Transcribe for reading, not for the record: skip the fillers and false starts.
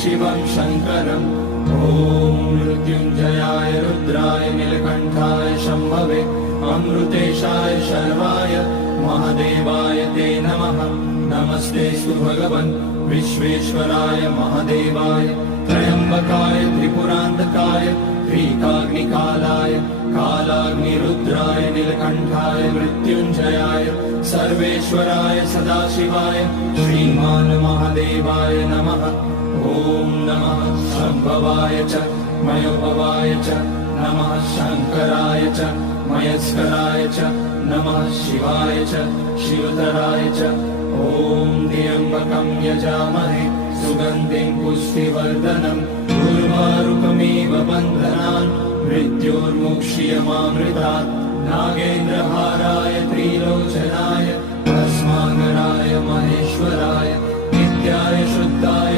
शिवं शङ्करम् ॐ मृत्युञ्जयाय रुद्राय नीलकण्ठाय शम्भवे अमृतेशाय शर्वाय महादेवाय ते नमः। नमस्तेऽस्तु भगवन् विश्वेश्वराय महादेवाय त्र्यम्बकाय त्रिपुरान्तकाय त्रिकाग्निकालाय कालाग्निरुद्राय नीलकण्ठाय मृत्युञ्जयाय सर्वेश्वराय सदाशिवाय श्रीमान् महादेवाय नमः। ॐ नमः शम्भवाय च मयोभवाय च नमः शङ्कराय च मयस्कराय च नमः शिवाय च शिवतराय च ॐ त्र्यम्बकं यजामहे सुगन्धिं पुष्टिवर्धनम् उर्वारुकमिव बन्धनान् मृत्योर्मुक्ष्यमामृतात् नागेन्द्रहाराय त्रिलोचनाय भस्माङ्गराय महेश्वराय नित्याय शुद्धाय